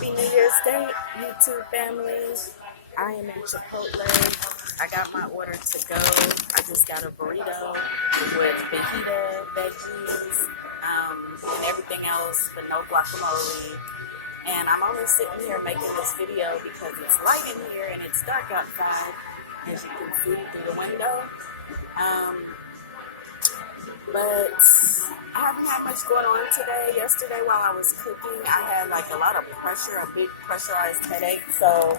Happy New Year's Day, YouTube family. I am in Chipotle. I got my order to go. I just got a burrito with fajita, veggies, and everything else, but no guacamole. And I'm only sitting here making this video because it's light in here and it's dark outside, as you can see through the window. But I haven't had much going on today. Yesterday while I was cooking, I had like a lot of pressure, a big pressurized headache. So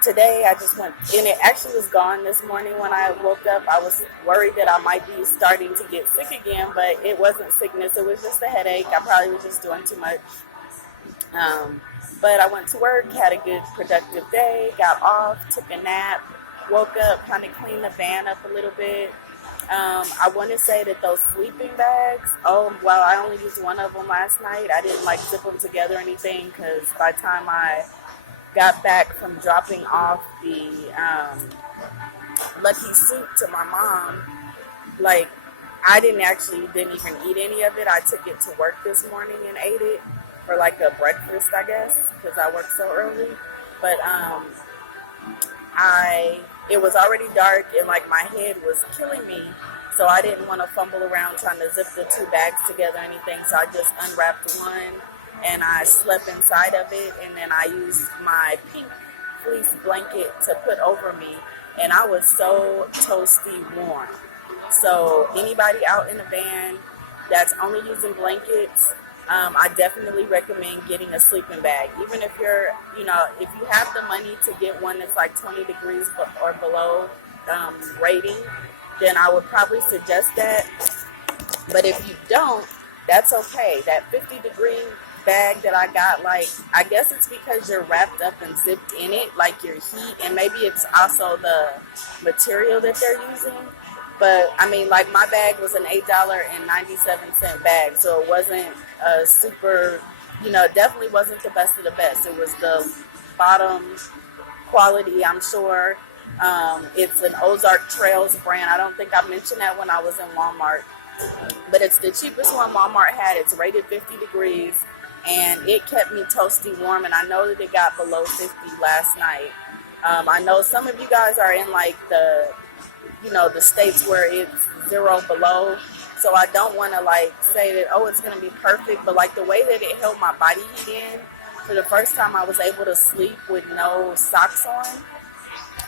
today I just went, and it actually was gone this morning when I woke up. I was worried that I might be starting to get sick again, but it wasn't sickness. It was just a headache. I probably was just doing too much. But I went to work, had a good productive day, got off, took a nap, woke up, kind of cleaned the van up a little bit. I want to say that those sleeping bags, well, I only used one of them last night. I didn't like zip them together or anything because by the time I got back from dropping off the lucky soup to my mom, like I didn't even eat any of it. I took it to work this morning and ate it for like a breakfast, I guess, because I work so early. But it was already dark and like my head was killing me, so I didn't want to fumble around trying to zip the two bags together or anything. So I just unwrapped one and I slept inside of it, and then I used my pink fleece blanket to put over me, and I was so toasty warm. So anybody out in the van that's only using blankets, I definitely recommend getting a sleeping bag. Even if if you have the money to get one that's like 20 degrees or below rating, then I would probably suggest that. But if you don't, that's okay. That 50-degree bag that I got, like, I guess it's because you're wrapped up and zipped in it, like your heat, and maybe it's also the material that they're using. But, I mean, like, my bag was an $8.97 bag, so it wasn't a super, it definitely wasn't the best of the best. It was the bottom quality, I'm sure. It's an Ozark Trails brand. I don't think I mentioned that when I was in Walmart. But it's the cheapest one Walmart had. It's rated 50 degrees, and it kept me toasty warm, and I know that it got below 50 last night. I know some of you guys are in, like, the states where it's 0 below. So I don't want to like say that, it's going to be perfect. But like the way that it held my body heat in, for the first time I was able to sleep with no socks on.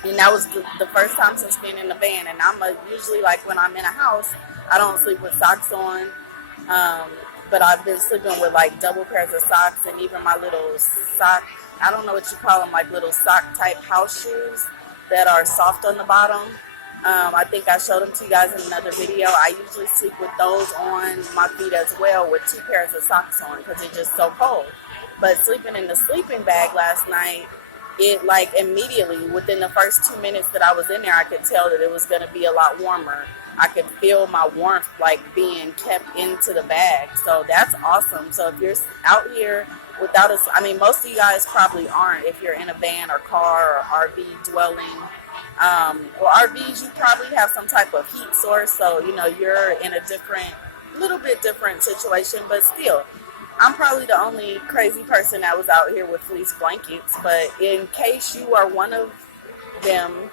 And that was the first time since being in the van. And usually like when I'm in a house, I don't sleep with socks on. But I've been sleeping with like double pairs of socks, and even my little sock, I don't know what you call them, like little sock type house shoes that are soft on the bottom. I think I showed them to you guys in another video. I usually sleep with those on my feet as well, with 2 pairs of socks on, because it's just so cold. But sleeping in the sleeping bag last night, it like immediately within the first 2 minutes that I was in there, I could tell that it was going to be a lot warmer. I could feel my warmth like being kept into the bag. So that's awesome. So if you're out here without most of you guys probably aren't if you're in a van or car or RV dwelling. Or RVs, you probably have some type of heat source, so you're in a little bit different situation, but still, I'm probably the only crazy person that was out here with fleece blankets. But in case you are one of them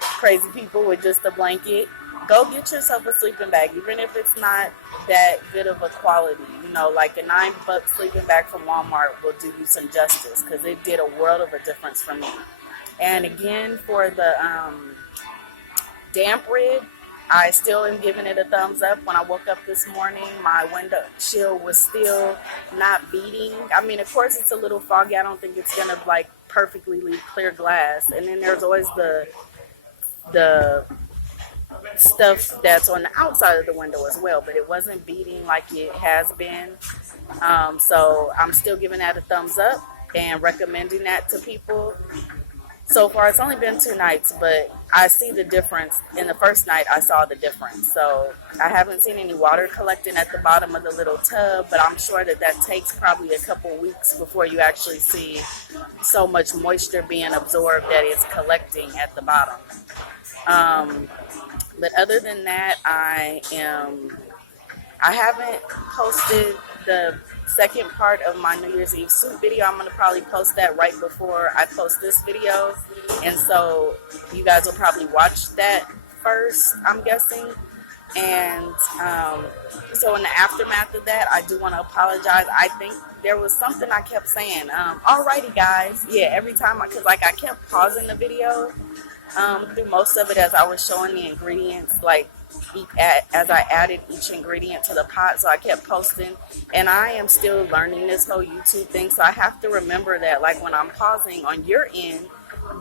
crazy people with just a blanket, go get yourself a sleeping bag, even if it's not that good of a quality. Like a $9 sleeping bag from Walmart will do you some justice, because it did a world of a difference for me. And again, for the damp rig, I still am giving it a thumbs up. When I woke up this morning, my window shield was still not beating. I mean, of course, it's a little foggy. I don't think it's going to, like, perfectly leave clear glass. And then there's always the stuff that's on the outside of the window as well. But it wasn't beating like it has been. So I'm still giving that a thumbs up and recommending that to people. So far, it's only been 2 nights, but I see the difference. In the first night, I saw the difference. So I haven't seen any water collecting at the bottom of the little tub, but I'm sure that takes probably a couple weeks before you actually see so much moisture being absorbed that it's collecting at the bottom. But other than that, I haven't posted the second part of my New Year's Eve soup video, I'm going to probably post that right before I post this video. And so you guys will probably watch that first, I'm guessing. And so in the aftermath of that, I do want to apologize. I think there was something I kept saying. Alrighty, guys. Yeah, every time, because like I kept pausing the video through most of it as I was showing the ingredients, like as I added each ingredient to the pot. So I kept posting, and I am still learning this whole YouTube thing. So I have to remember that, like when I'm pausing on your end,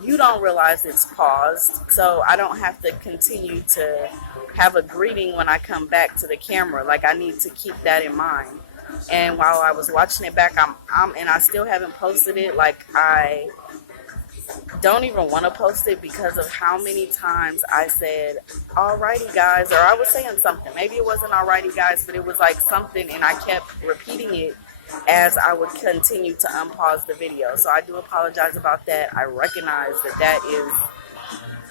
you don't realize it's paused, so I don't have to continue to have a greeting when I come back to the camera. Like I need to keep that in mind. And while I was watching it back, and I still haven't posted it. Like I don't even want to post it because of how many times I said alrighty guys, or I was saying something. Maybe it wasn't alrighty guys, but it was like something, and I kept repeating it as I would continue to unpause the video. So I do apologize about that. I recognize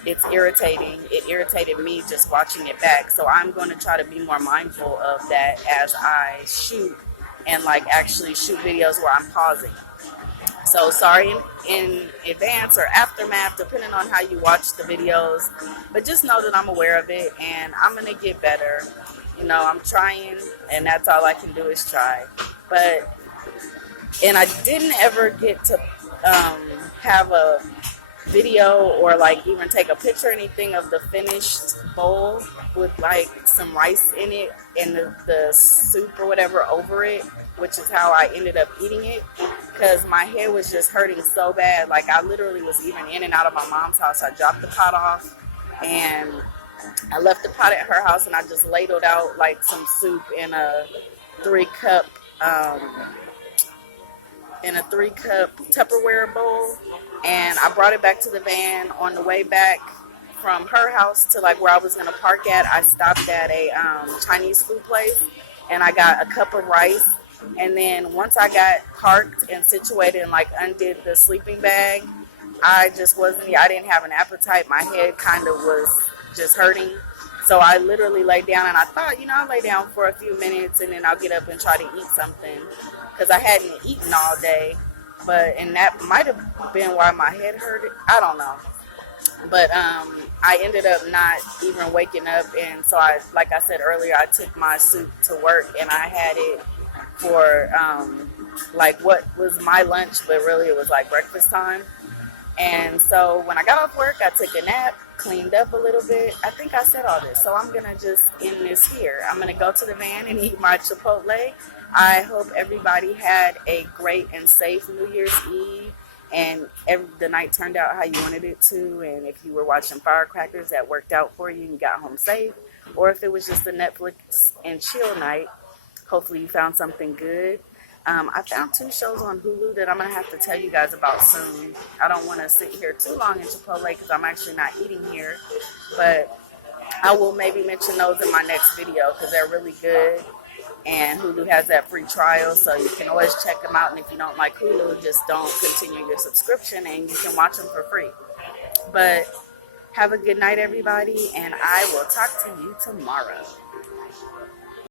it's irritating. It irritated me just watching it back. So I'm going to try to be more mindful of that as I shoot, and like actually shoot videos where I'm pausing. So sorry in advance or aftermath, depending on how you watch the videos. But just know that I'm aware of it, and I'm going to get better. You know, I'm trying, and that's all I can do is try. And I didn't ever get to have a video or like even take a picture or anything of the finished bowl with like some rice in it and the soup or whatever over it, which is how I ended up eating it, because my head was just hurting so bad. Like I literally was even in and out of my mom's house. I dropped the pot off and I left the pot at her house, and I just ladled out like some soup in a 3-cup Tupperware bowl, and I brought it back to the van. On the way back from her house to like where I was gonna park at, I stopped at a Chinese food place, and I got a cup of rice. And then once I got parked and situated and like undid the sleeping bag, I didn't have an appetite. My head kind of was just hurting. So I literally laid down, and I thought, I'll lay down for a few minutes and then I'll get up and try to eat something, because I hadn't eaten all day. And that might have been why my head hurt. I don't know. But I ended up not even waking up. And so like I said earlier, I took my soup to work, and I had it for like what was my lunch, but really it was like breakfast time. And so when I got off work, I took a nap, cleaned up a little bit. I think I said all this, so I'm going to just end this here. I'm going to go to the van and eat my Chipotle. I hope everybody had a great and safe New Year's Eve, and the night turned out how you wanted it to. And if you were watching firecrackers, that worked out for you and you got home safe. Or if it was just a Netflix and chill night, hopefully you found something good. I found 2 shows on Hulu that I'm going to have to tell you guys about soon. I don't want to sit here too long in Chipotle because I'm actually not eating here. But I will maybe mention those in my next video because they're really good. And Hulu has that free trial, so you can always check them out. And if you don't like Hulu, just don't continue your subscription and you can watch them for free. But have a good night, everybody, and I will talk to you tomorrow.